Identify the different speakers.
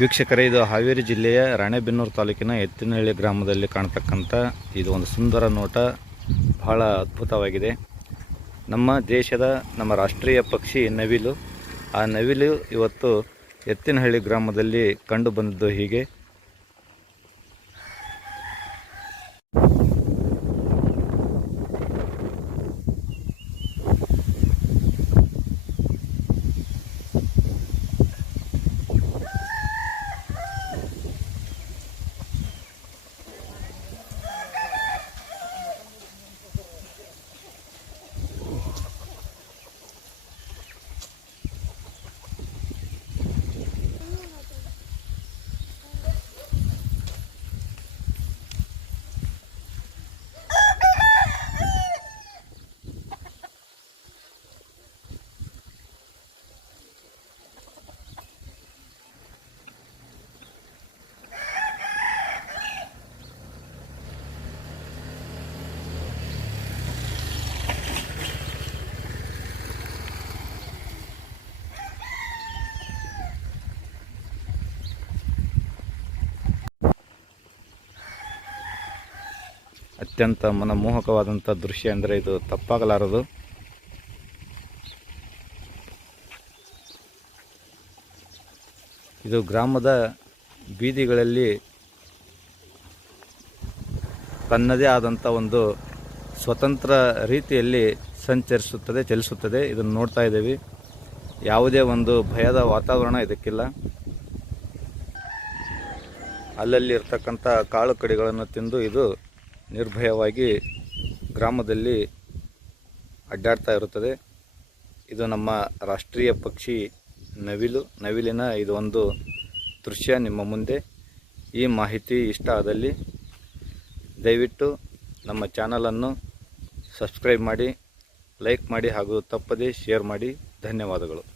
Speaker 1: ವೀಕ್ಷಕರೇ, ಇದು ಹಾವೇರಿ ಜಿಲ್ಲೆಯ ರಾಣೆಬೆನ್ನೂರು ತಾಲೂಕಿನ ಎತ್ತಿನಹಳ್ಳಿ ಗ್ರಾಮದಲ್ಲಿ ಕಾಣತಕ್ಕಂಥ ಇದು ಒಂದು ಸುಂದರ ನೋಟ. ಬಹಳ ಅದ್ಭುತವಾಗಿದೆ. ನಮ್ಮ ದೇಶದ, ನಮ್ಮ ರಾಷ್ಟ್ರೀಯ ಪಕ್ಷಿ ನವಿಲು. ಆ ನವಿಲು ಇವತ್ತು ಎತ್ತಿನಹಳ್ಳಿ ಗ್ರಾಮದಲ್ಲಿ ಕಂಡು ಬಂದದ್ದು ಹೀಗೆ. ಅತ್ಯಂತ ಮನಮೋಹಕವಾದಂಥ ದೃಶ್ಯ ಅಂದರೆ ಇದು ತಪ್ಪಾಗಲಾರದು. ಇದು ಗ್ರಾಮದ ಬೀದಿಗಳಲ್ಲಿ ತನ್ನದೇ ಆದಂಥ ಒಂದು ಸ್ವತಂತ್ರ ರೀತಿಯಲ್ಲಿ ಸಂಚರಿಸುತ್ತದೆ, ಚಲಿಸುತ್ತದೆ. ಇದನ್ನು ನೋಡ್ತಾ ಇದ್ದೀವಿ. ಯಾವುದೇ ಒಂದು ಭಯದ ವಾತಾವರಣ ಇದಕ್ಕಿಲ್ಲ. ಅಲ್ಲಲ್ಲಿ ಇರ್ತಕ್ಕಂಥ ಕಾಳು ಕಡಿಗಳನ್ನು ತಿಂದು ಇದು ನಿರ್ಭಯವಾಗಿ ಗ್ರಾಮದಲ್ಲಿ ಅಡ್ಡಾಡ್ತಾ ಇರುತ್ತದೆ. ಇದು ನಮ್ಮ ರಾಷ್ಟ್ರೀಯ ಪಕ್ಷಿ ನವಿಲು. ನವಿಲಿನ ಇದು ಒಂದು ದೃಶ್ಯ ನಿಮ್ಮ ಮುಂದೆ. ಈ ಮಾಹಿತಿ ಇಷ್ಟ ಆದಲ್ಲಿ ದಯವಿಟ್ಟು ನಮ್ಮ ಚಾನಲನ್ನು ಸಬ್ಸ್ಕ್ರೈಬ್ ಮಾಡಿ, ಲೈಕ್ ಮಾಡಿ ಹಾಗೂ ತಪ್ಪದೇ ಶೇರ್ ಮಾಡಿ. ಧನ್ಯವಾದಗಳು.